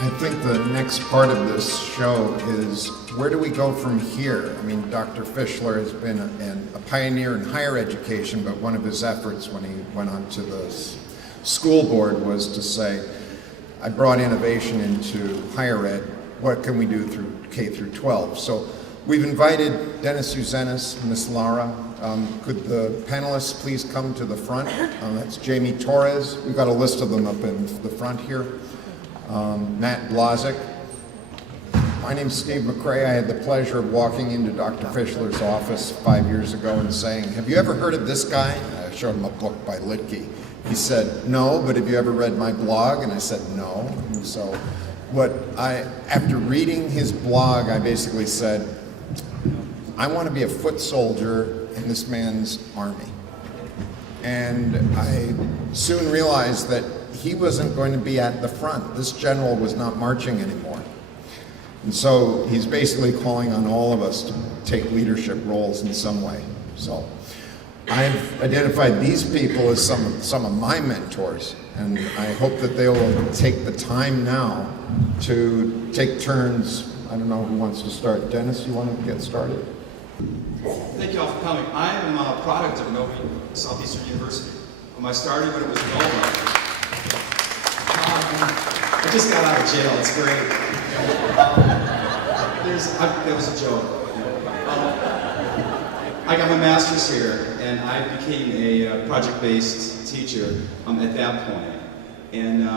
I think the next part of this show is, where do we go from here? I mean, Dr. Fischler has been a pioneer in higher education, but one of his efforts when he went onto the school board was to say, I brought innovation into higher ed. What can we do through K through 12? So we've invited Dennis Uzenis, Ms. Lara. Could the panelists please come to the front? That's Jaime Torres. We've got a list of them up in the front here. Mathew Blazek. My name's Steve McCrea. I had the pleasure of walking into Dr. Fischler's office 5 years ago and saying, have you ever heard of this guy? I showed him a book by Littke. He said, no, but have you ever read my blog? And I said, no. And so after reading his blog, I basically said, I want to be a foot soldier in this man's army. And I soon realized that he wasn't going to be at the front. This general was not marching anymore. And so he's basically calling on all of us to take leadership roles in some way. So I've identified these people as some of my mentors, and I hope that they will take the time now to take turns. I don't know who wants to start. Dennis, you want to get started? Thank you all for coming. I am a product of Novi Southeastern University. I started when it was Nova. I just got out of jail. It's great. That was a joke. I got my master's here, and I became a project-based teacher at that point. And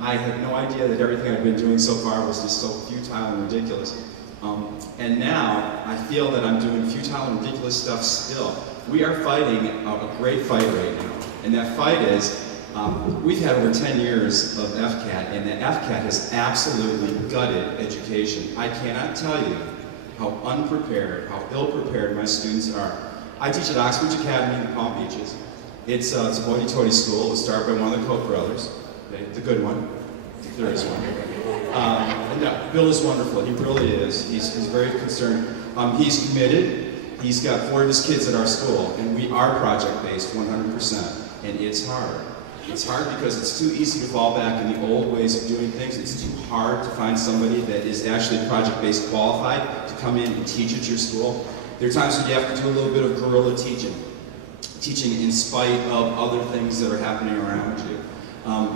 I had no idea that everything I'd been doing so far was just so futile and ridiculous. And now I feel that I'm doing futile and ridiculous stuff still. We are fighting a great fight right now, and that fight is we've had over 10 years of FCAT, and the FCAT has absolutely gutted education. I cannot tell you how unprepared, how ill-prepared my students are. I teach at Oxbridge Academy in the Palm Beaches. It's a hoity-toity school. It was started by one of the Koch brothers, the good one, if there is one. Bill is wonderful. He really is. He's very concerned. He's committed. He's got 4 of his kids at our school, and we are project-based 100%, and it's hard. It's hard because it's too easy to fall back in the old ways of doing things. It's too hard to find somebody that is actually project-based qualified to come in and teach at your school. There are times when you have to do a little bit of guerrilla teaching in spite of other things that are happening around you.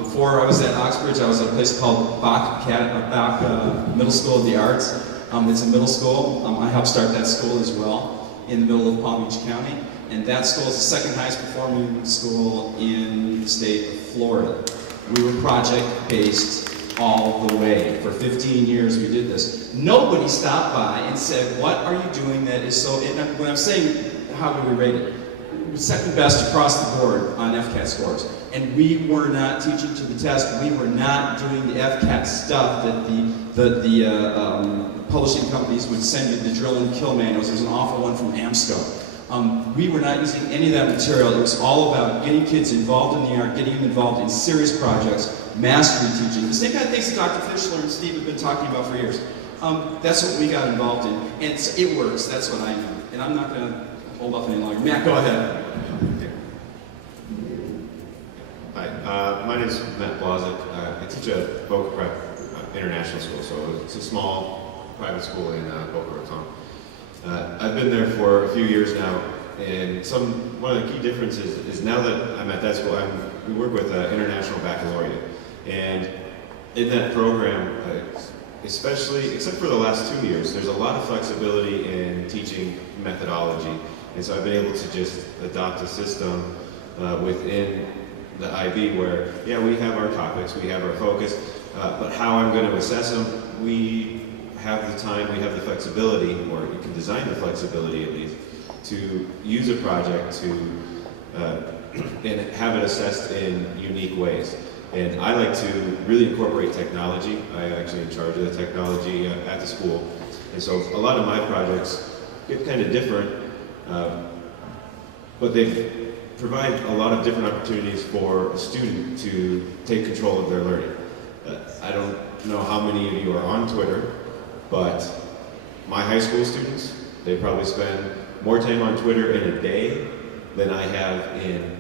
Before I was at Oxbridge, I was at a place called Bach Middle School of the Arts. It's a middle school. I helped start that school as well in the middle of Palm Beach County. And that school is the second highest performing school in the state of Florida. We were project-based all the way. For 15 years we did this. Nobody stopped by and said, what are you doing that is so, and when I'm saying how do we rate it, second best across the board on FCAT scores. And we were not teaching to the test. We were not doing the FCAT stuff that the publishing companies would send you, the drill and kill manuals. There's an awful one from AMSCO. We were not using any of that material. It was all about getting kids involved in the art, getting them involved in serious projects, mastery teaching. The same kind of things that Dr. Fischler and Steve have been talking about for years. That's what we got involved in. And it works, that's what I know. And I'm not going to hold up any longer. Matt, go ahead. Hi, my name is Mathew Blazek. I teach at Boca Prep International School, so it's a small private school in Boca Raton. I've been there for a few years now, and one of the key differences is now that I'm at that school, we work with International Baccalaureate. And in that program, especially, except for the last 2 years, there's a lot of flexibility in teaching methodology. And so I've been able to just adopt a system within the IB where, yeah, we have our topics, we have our focus, but how I'm going to assess them, we have the time, we have the flexibility, or you can design the flexibility at least, to use a project to and have it assessed in unique ways. And I like to really incorporate technology. I'm actually in charge of the technology at the school. And so a lot of my projects get kind of different, but they provide a lot of different opportunities for a student to take control of their learning. I don't know how many of you are on Twitter, but my high school students, they probably spend more time on Twitter in a day than I have in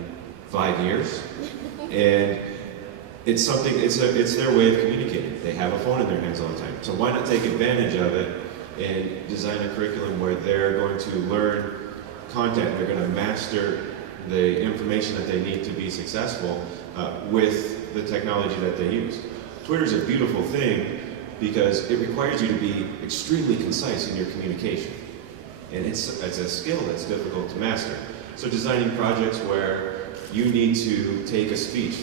5 years. And it's something, it's their way of communicating. They have a phone in their hands all the time. So why not take advantage of it and design a curriculum where they're going to learn content, they're going to master the information that they need to be successful with the technology that they use. Twitter's a beautiful thing because it requires you to be extremely concise in your communication. And it's a skill that's difficult to master. So designing projects where you need to take a speech,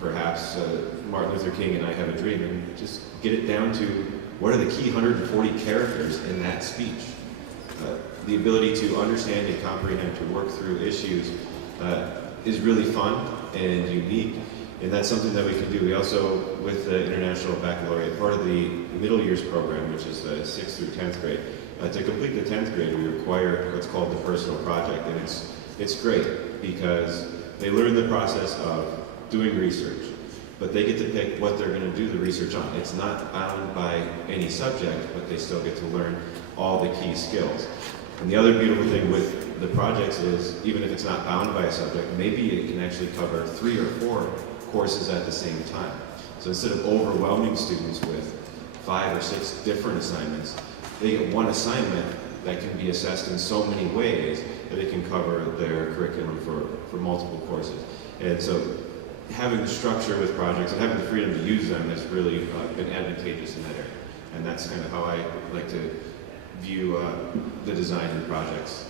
perhaps Martin Luther King and I Have a Dream, and just get it down to what are the key 140 characters in that speech. The ability to understand and comprehend, to work through issues is really fun and unique, and that's something that we can do. We also, with the International Baccalaureate, part of the middle years program, which is the 6th through 10th grade, to complete the 10th grade, we require what's called the personal project, and it's great because they learn the process of doing research, but they get to pick what they're going to do the research on. It's not bound by any subject, but they still get to learn all the key skills. And the other beautiful thing with the projects is, even if it's not bound by a subject, maybe it can actually cover 3 or 4 courses at the same time. So instead of overwhelming students with 5 or 6 different assignments, they get one assignment that can be assessed in so many ways that it can cover their curriculum for multiple courses. And so having the structure with projects and having the freedom to use them has really been advantageous in that area. And that's kind of how I like to view the design and projects.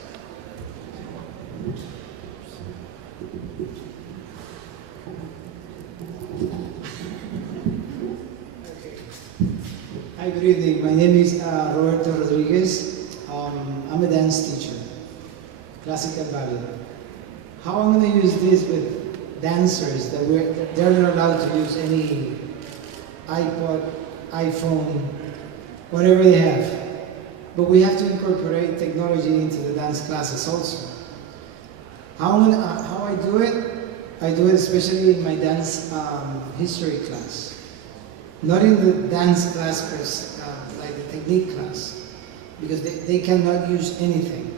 Hi, good evening. My name is Robero Rodriguez. I'm a dance teacher, classical ballet. How I'm going to use this with dancers that they're not allowed to use any iPod, iPhone, whatever they have. But we have to incorporate technology into the dance classes also. How I do it especially in my dance history class. Not in the dance class, like the technique class, because they cannot use anything.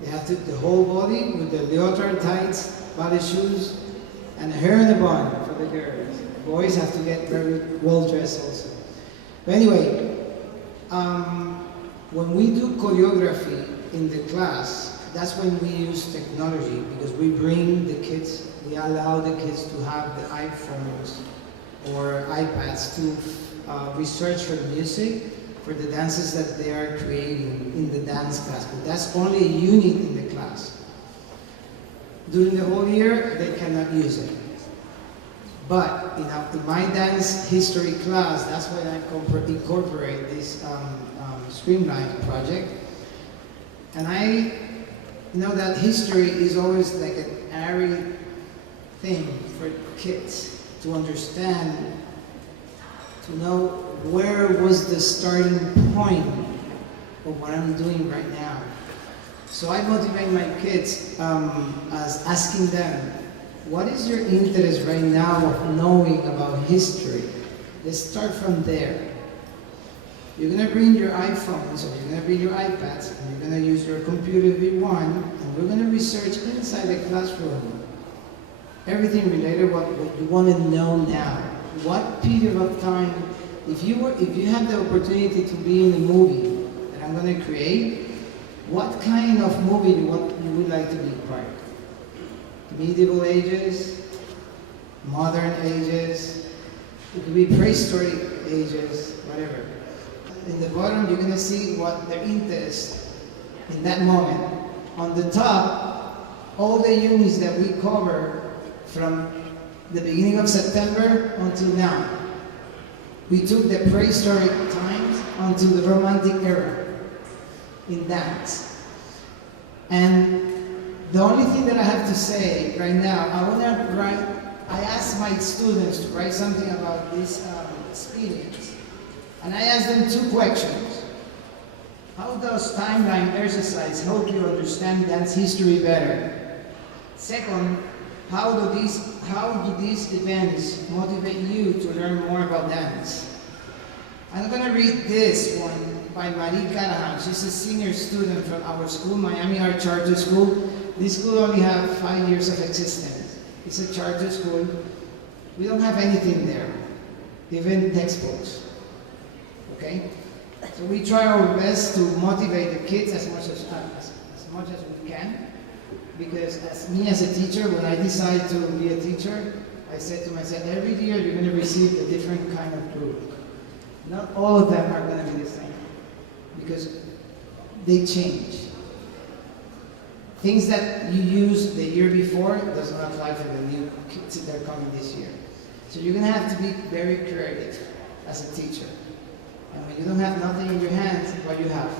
They have to, the whole body with the leotard tights, ballet shoes, and hair in the bun for the girls. The boys have to get very well dressed also. But anyway, when we do choreography in the class, that's when we use technology, because we bring the kids, we allow the kids to have the iPhones or iPads to research for music, for the dances that they are creating in the dance class. But that's only a unit in the class. During the whole year, they cannot use it. But in my dance history class, that's when I incorporate this Streamline project. And I know that history is always like an airy thing for kids to understand, to know where was the starting point of what I'm doing right now. So I motivate my kids as asking them, what is your interest right now of knowing about history? Let's start from there. You're going to bring your iPhones, or you're going to bring your iPads, and you're going to use your computer V1, and we're going to research inside the classroom everything related to what you want to know now. What period of time, if you have the opportunity to be in a movie that I'm going to create, what kind of movie you would like to be part of? Medieval ages, modern ages, it could be prehistoric ages, whatever. In the bottom, you're going to see what their interest in that moment. On the top, all the units that we cover from the beginning of September until now. We took the prehistoric times until the Romantic era in dance. And the only thing that I have to say right now, I asked my students to write something about this experience. And I asked them 2 questions. How does timeline exercise help you understand dance history better? Second, how do these events motivate you to learn more about dance? I'm going to read this one by Marie Callahan. She's a senior student from our school, Miami Art Charter School. This school only has 5 years of existence. It's a charter school. We don't have anything there, even textbooks, okay? So we try our best to motivate the kids as much as we can, because as a teacher, when I decided to be a teacher, I said to myself, every year you're going to receive a different kind of group. Not all of them are going to be the same, because they change. Things that you used the year before does not apply for the new kids that are coming this year. So you're going to have to be very creative as a teacher. And when you don't have nothing in your hands, what you have?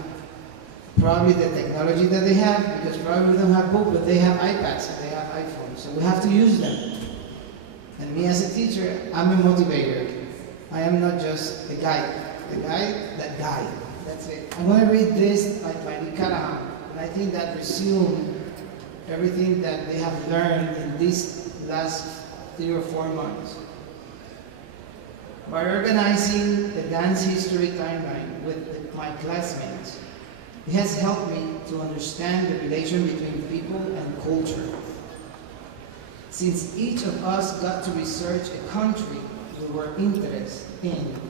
Probably the technology that they have, because probably we don't have books, but they have iPads and they have iPhones. So we have to use them. And me as a teacher, I'm a motivator. I am not just a guide. That guy. That's it. I'm going to read this by Nick Callahan. And I think that resumes everything that they have learned in these last 3 or 4 months. By organizing the dance history timeline with my classmates, it has helped me to understand the relation between people and culture. Since each of us got to research a country we were interested in,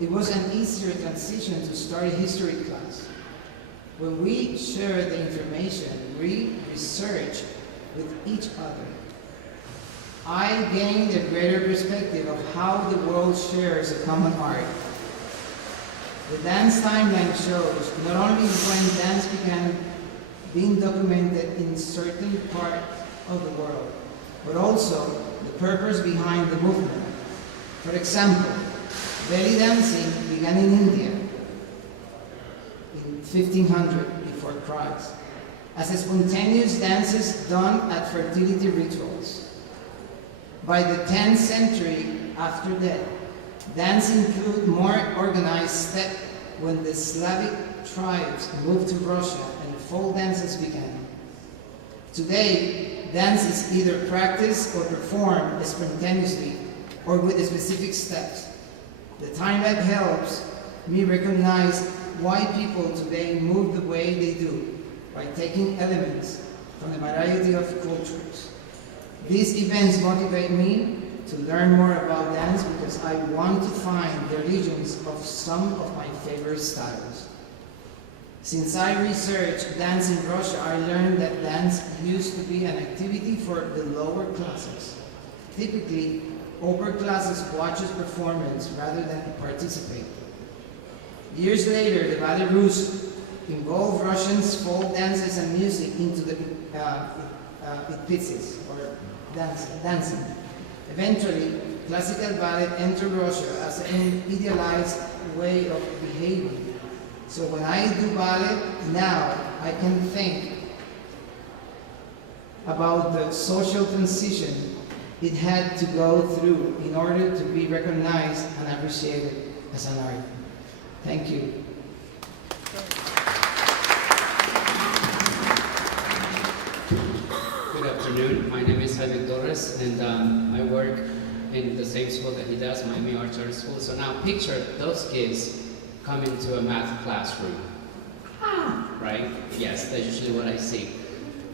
it was an easier transition to start a history class. When we share the information, we research with each other. I gained a greater perspective of how the world shares a common art. The dance timeline shows not only when dance began being documented in certain part of the world, but also the purpose behind the movement. For example, belly dancing began in India in 1500 before Christ, as a spontaneous dances done at fertility rituals. By the 10th century after that, dance included more organized step when the Slavic tribes moved to Russia and folk dances began. Today, dance is either practiced or performed spontaneously or with specific steps. The timeline helps me recognize why people today move the way they do by taking elements from a variety of cultures. These events motivate me to learn more about dance because I want to find the origins of some of my favorite styles. Since I researched dance in Russia, I learned that dance used to be an activity for the lower classes. Typically, upper classes watches performance rather than participate. Years later, the ballet russe involved Russians, folk dances, and music into the pieces, or dancing. Eventually, classical ballet entered Russia as an idealized way of behaving. So when I do ballet now, I can think about the social transition it had to go through in order to be recognized and appreciated as an art. Thank you. Good afternoon. My name is Jaime Torres, and I work in the same school that he does, Miami Arts Art School. So now picture those kids come into a math classroom. Right? Yes, that's usually what I see.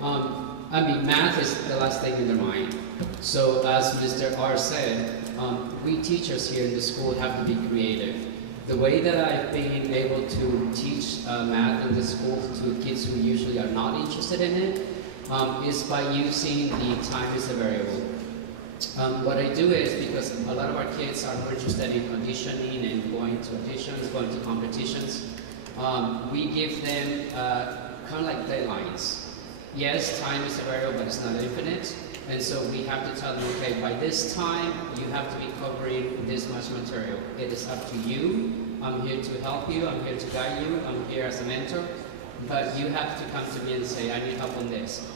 I mean, math is the last thing in their mind. So as Mr. R said, we teachers here in the school have to be creative. The way that I've been able to teach math in the school to kids who usually are not interested in it is by using the time as a variable. What I do is, because a lot of our kids are more interested in auditioning and going to auditions, going to competitions, we give them kind of like deadlines. Yes, time is a variable, but it's not infinite. And so we have to tell them, okay, by this time, you have to be covering this much material. It is up to you. I'm here to help you. I'm here to guide you. I'm here as a mentor. But you have to come to me and say, I need help on this.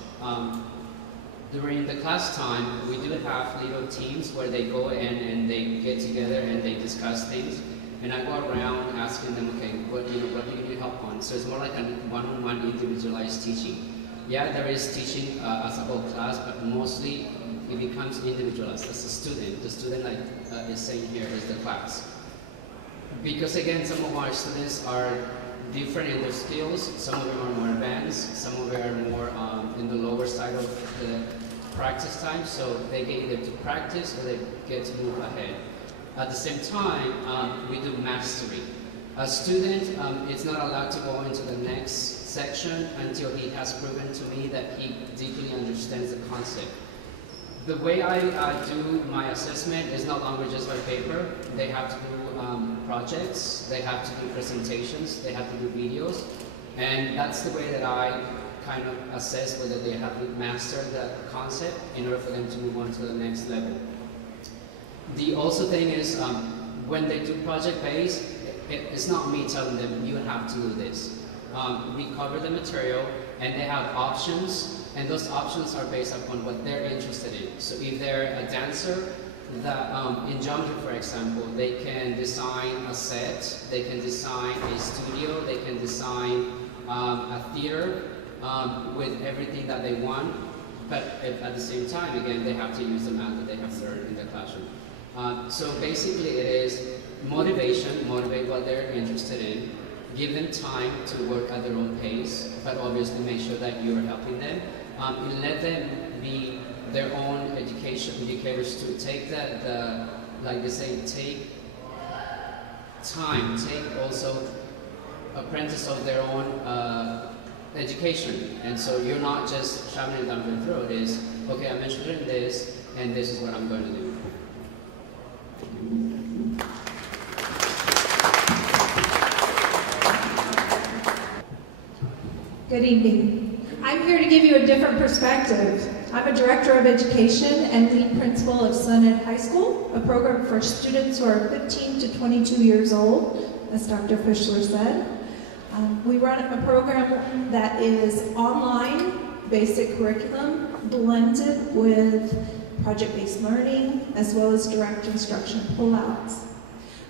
During the class time, we do have little teams where they go in and they get together and they discuss things. And I go around asking them, okay, what do you need help on? So it's more like a one-on-one individualized teaching. Yeah, there is teaching as a whole class, but mostly it becomes individualized as a student. The student, like is saying here, is the class. Because again, some of our students are different in their skills. Some of them are more advanced. Some of them are more in the lower side of the practice time, so they get either to practice or they get to move ahead. At the same time, we do mastery. A student is not allowed to go into the next section until he has proven to me that he deeply understands the concept. The way I do my assessment is no longer just by paper. They have to do projects, they have to do presentations, they have to do videos, and that's the way that I kind of assess whether they have mastered the concept in order for them to move on to the next level. The also thing is, when they do project-based, it's not me telling them, you have to do this. We cover the material, and they have options, and those options are based upon what they're interested in. So if they're a dancer, in geometry, for example, they can design a set, they can design a studio, they can design a theater with everything that they want, but at the same time, again, they have to use the math that they have learned in the classroom. So basically it is motivation, motivate what they're interested in, give them time to work at their own pace, but obviously make sure that you're helping them, and let them be their own educators to take like they say, take time, take also apprentice of their own education. And so you're not just shoving it down their throat. Is, okay, I'm interested in this, and this is what I'm going to do. Good evening. I'm here to give you a different perspective. I'm a director of education and lead principal of Sunhead High School, a program for students who are 15 to 22 years old, as Dr. Fischler said. We run a program that is online, basic curriculum, blended with project-based learning, as well as direct instruction pullouts.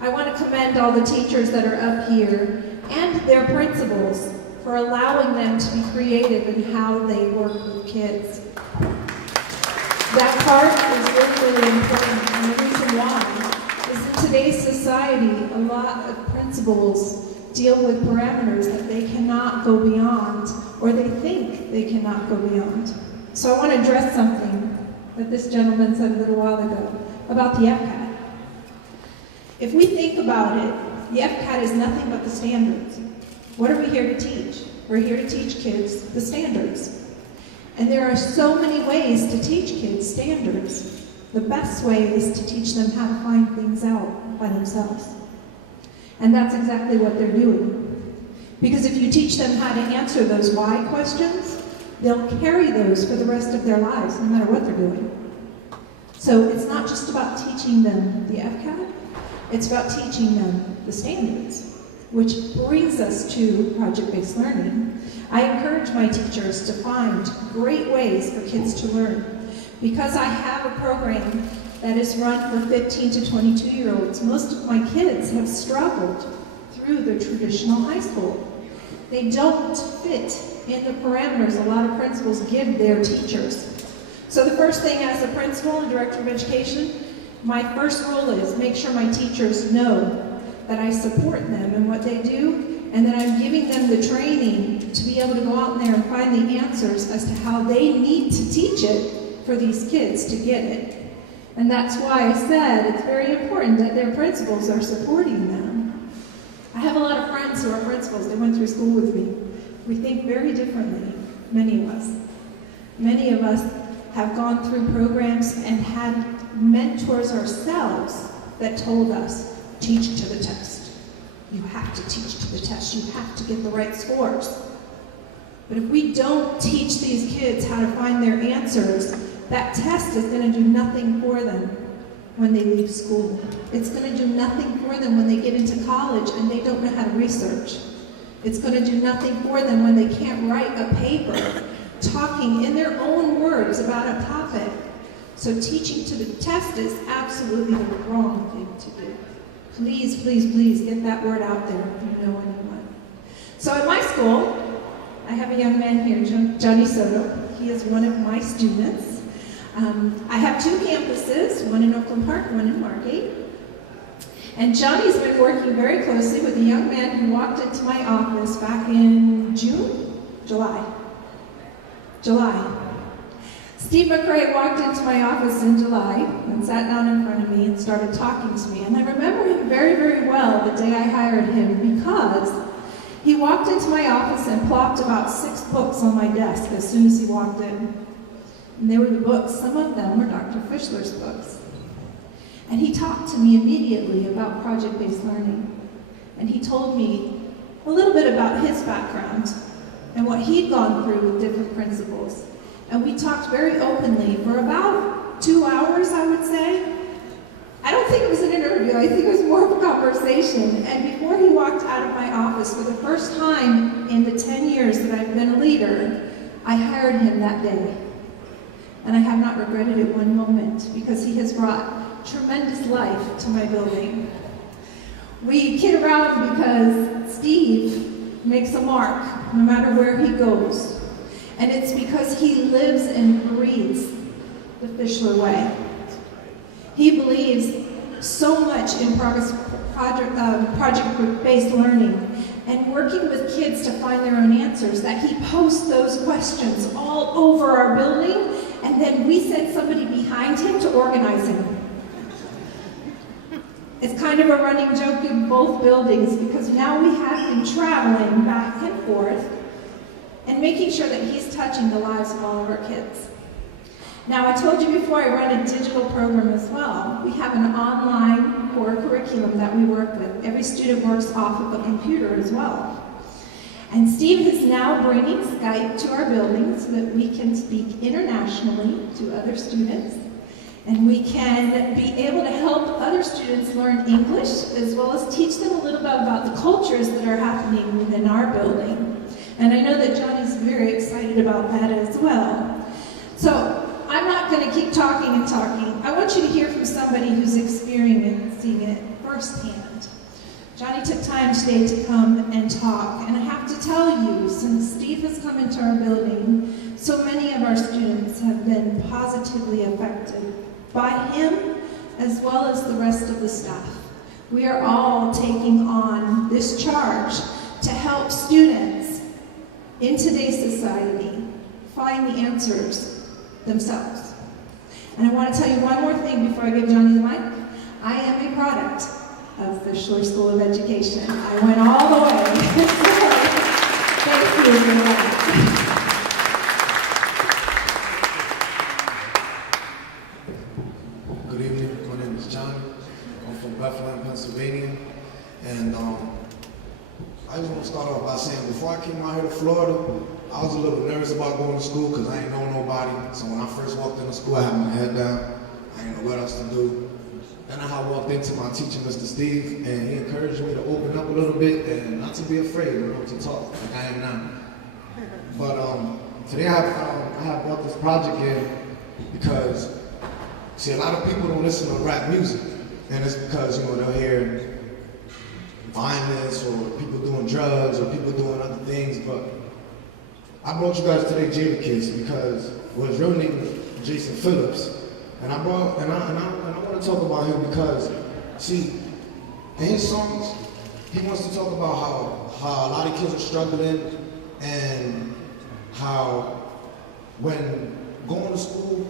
I want to commend all the teachers that are up here and their principals for allowing them to be creative in how they work with kids. That part is really, really important, and the reason why is in today's society, a lot of principals deal with parameters that they cannot go beyond, or they think they cannot go beyond. So I want to address something that this gentleman said a little while ago about the FCAT. If we think about it, the FCAT is nothing but the standards. What are we here to teach? We're here to teach kids the standards. And there are so many ways to teach kids standards. The best way is to teach them how to find things out by themselves. And that's exactly what they're doing. Because if you teach them how to answer those why questions, they'll carry those for the rest of their lives, no matter what they're doing. So it's not just about teaching them the FCAT, it's about teaching them the standards. Which brings us to project-based learning. I encourage my teachers to find great ways for kids to learn. Because I have a program that is run for 15 to 22-year-olds, most of my kids have struggled through the traditional high school. They don't fit in the parameters a lot of principals give their teachers. So the first thing as a principal and director of education, my first rule is make sure my teachers know that I support them in what they do, and that I'm giving them the training to be able to go out there and find the answers as to how they need to teach it for these kids to get it. And that's why I said it's very important that their principals are supporting them. I have a lot of friends who are principals. They went through school with me. We think very differently, many of us. Many of us have gone through programs and had mentors ourselves that told us, teach to the test. You have to teach to the test. You have to get the right scores. But if we don't teach these kids how to find their answers, that test is going to do nothing for them when they leave school. It's going to do nothing for them when they get into college and they don't know how to research. It's going to do nothing for them when they can't write a paper talking in their own words about a topic. So teaching to the test is absolutely the wrong thing to do. Please, please, please get that word out there if you know anyone. So at my school, I have a young man here, Johnny Soto. He is one of my students. I have two campuses, one in Oakland Park, one in Margate. And Johnny's been working very closely with a young man who walked into my office back in July. Steve McCrea walked into my office in July and sat down in front of me and started talking to me. And I remember him very, very well the day I hired him because he walked into my office and plopped about 6 books on my desk as soon as he walked in. And they were the books, some of them were Dr. Fischler's books. And he talked to me immediately about project-based learning. And he told me a little bit about his background and what he'd gone through with different principals. And we talked very openly for about 2 hours, I would say. I don't think it was an interview, I think it was more of a conversation. And before he walked out of my office, for the first time in the 10 years that I've been a leader, I hired him that day. And I have not regretted it one moment because he has brought tremendous life to my building. We kid around because Steve makes a mark no matter where he goes. And it's because he lives and breathes the Fischler way. He believes so much in project-based learning and working with kids to find their own answers that he posts those questions all over our building, and then we send somebody behind him to organize him. It's kind of a running joke in both buildings because now we have him traveling back and forth and making sure that he's touching the lives of all of our kids. Now, I told you before I run a digital program as well. We have an online core curriculum that we work with. Every student works off of a computer as well. And Steve is now bringing Skype to our building so that we can speak internationally to other students. And we can be able to help other students learn English as well as teach them a little bit about the cultures that are happening within our building. And I know that Johnny's very excited about that as well. So I'm not going to keep talking and talking. I want you to hear from somebody who's experiencing it firsthand. Johnny took time today to come and talk. And I have to tell you, since Steve has come into our building, so many of our students have been positively affected by him as well as the rest of the staff. We are all taking on this charge to help students in today's society find the answers themselves. And I want to tell you one more thing before I give Johnny the mic. I am a product of Fischler School of Education. I went all the way. Thank you very much. Good evening, my name is Johnny. I'm from Bethlehem, Pennsylvania. And I just want to start off by saying, before I came out here to Florida, I was a little nervous about going to school because I ain't know nobody. So when I first walked into school, I had my head down. I didn't know what else to do. Then I walked into my teacher, Mr. Steve, and he encouraged me to open up a little bit and not to be afraid, to talk like I am now. But today I have brought this project in because, see, a lot of people don't listen to rap music, and it's because, they'll hear violence or people doing drugs or people doing other things. But I brought you guys today Jada Kiss because his real name is Jason Phillips, and I want to talk about him because, see, in his songs, he wants to talk about how a lot of kids are struggling and how when going to school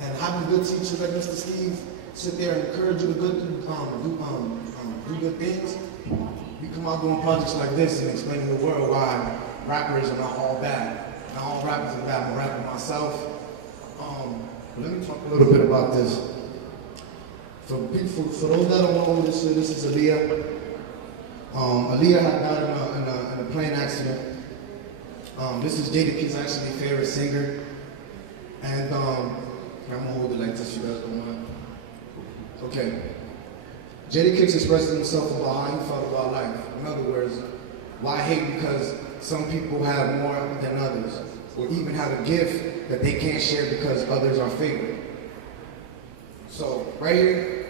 and having good teachers like Mr. Steve sit there and encourage you to do good things, we come out doing projects like this and explaining to the world why rappers are not all bad. Not all rappers are bad. I'm a rapper myself. Let me talk a little bit about this. For those that don't know, this is Aaliyah. Aaliyah had died in a plane accident. This is Jada Kidd's actually favorite singer. And I'm gonna hold it like this, you guys don't want it. Okay. Jada Kidd's expressing himself about how he felt about life. In other words, why hate? Because some people have more than others, or even have a gift that they can't share because others are favored. So, right here,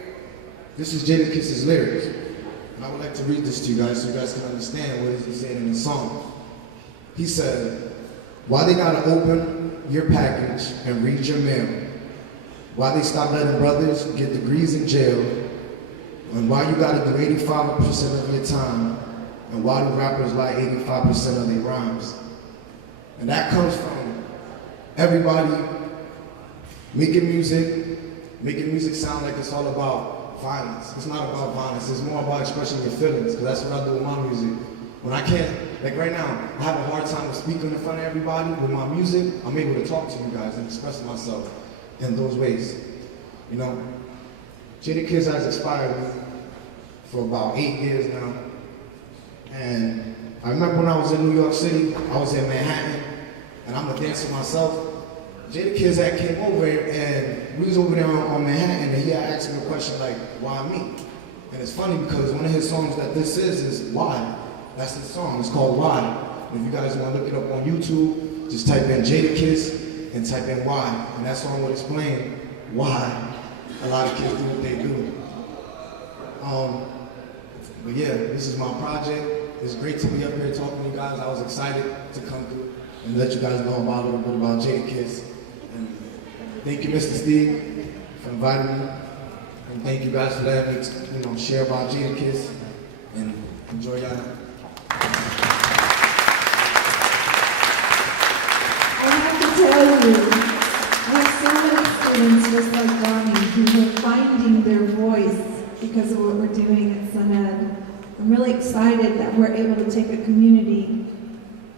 this is Jada Kidd's lyrics. And I would like to read this to you guys so you guys can understand what he said in the song. He said, why they gotta open your package and read your mail? Why they stop letting brothers get degrees in jail? And why you gotta do 85% of your time? And why do rappers like 85% of their rhymes? And that comes from everybody making music sound like it's all about violence. It's not about violence. It's more about expressing your feelings, because that's what I do with my music. When I can't, like right now, I have a hard time speaking in front of everybody. With my music, I'm able to talk to you guys and express myself in those ways. You know, Jadakiss has inspired me for about 8 years now. And I remember when I was in New York City, I was in Manhattan, and I'm a dancer myself. Jadakiss had came over and we was over there on Manhattan, and he had asked me a question like, why me? And it's funny because one of his songs that this is Why. That's the song, it's called Why. And if you guys want to look it up on YouTube, just type in Jadakiss and type in Why. And that song will explain why a lot of kids do what they do. But yeah, this is my project. It's great to be up here talking to you guys. I was excited to come through and let you guys know about a little bit about Jadakiss. And thank you, Mr. Steve, for inviting me. And thank you guys for letting me, share about Jadakiss. And enjoy y'all. I have to tell you, I have so many students just like Ronnie who are finding their voice because of what we're doing at SunEd. I'm really excited that we're able to take a community,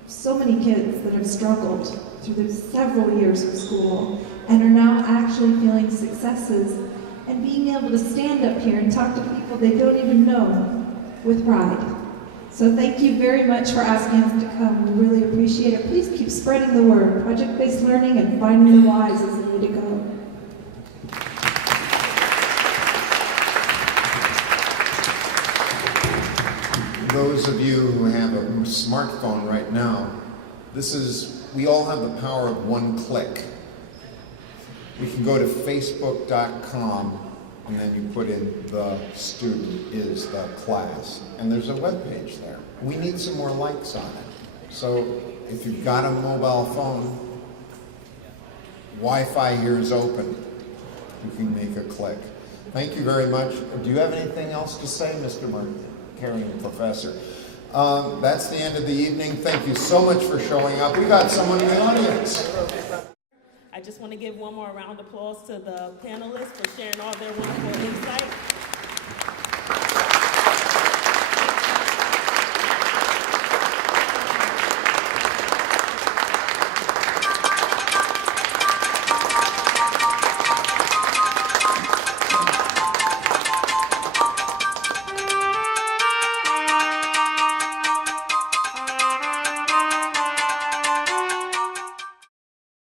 so many kids that have struggled through the several years of school and are now actually feeling successes and being able to stand up here and talk to people they don't even know with pride. So thank you very much for asking us to come. We really appreciate it. Please keep spreading the word. Project-based learning and finding the whys is the way to go. Those of you who have a smartphone right now, we all have the power of one click. We can go to facebook.com and then you put in the student is the class. And there's a web page there. We need some more likes on it. So if you've got a mobile phone, Wi-Fi here is open. You can make a click. Thank you very much. Do you have anything else to say, Mr. McCrea, Professor? That's the end of the evening. Thank you so much for showing up. We got someone in the audience. I just want to give one more round of applause to the panelists for sharing all their wonderful insight.